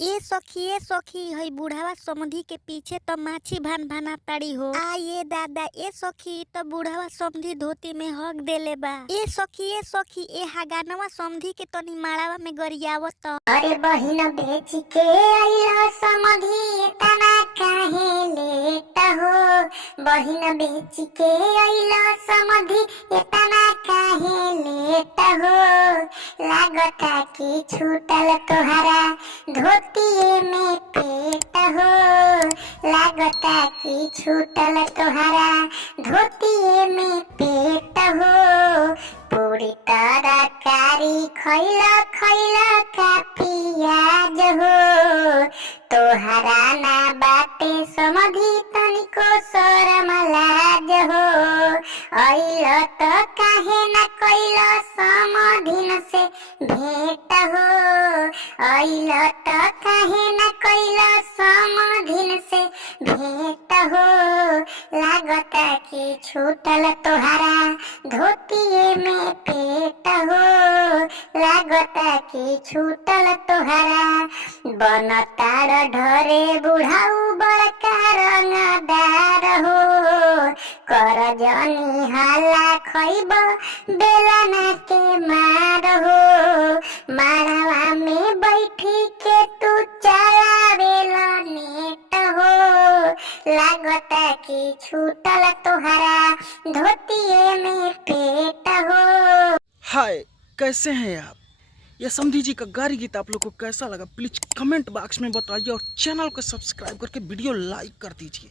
ए सखी हई बुढ़ावा समधी के पीछे तो माछी भान भाना ताड़ी हो। आ ये दादा ए सखी तो बुढ़ावा समधी धोती में हक देले बा। ए सखी ए हगानवा समधी के तनी माड़ावा में गरियावत। अरे बहिन बेच के आइला समधी तना काहे लेट हो। बहिन बेच के आइला समधी तना काहे लेट हो। लागता कि छूटल तोहरा धोतिए में पेट हो। लागता कि छूटल तोहरा धोतिए में पेट हो। पूरी तरकारी खैला खैला का पियाज हो। तोहरा ना बाटे समधी तनिको शरम लाज हो। अइल तो काहे ना कैला समधिन से भेंट हो। अइल तो काहे ना कैला समधिन से भेंट हो। लागता कि छूटल तोहरा धोतिए में पेट हो। लागता कि छूटल तोहरा बनतार ढरे बुढ़ाऊ बड़का रंगदार हो। कर जनी हाला खैब बेलना के मार हो। माड़वा में बैठी के तू चलावेला नेट हो। लागता कि छूटल तोहरा धोतिए में पेट हो। हाय, कैसे हैं आप? ये समधी जी का गारी गीत आप लोग को कैसा लगा प्लीज कमेंट बॉक्स में बताइए और चैनल को सब्सक्राइब करके वीडियो लाइक कर दीजिए।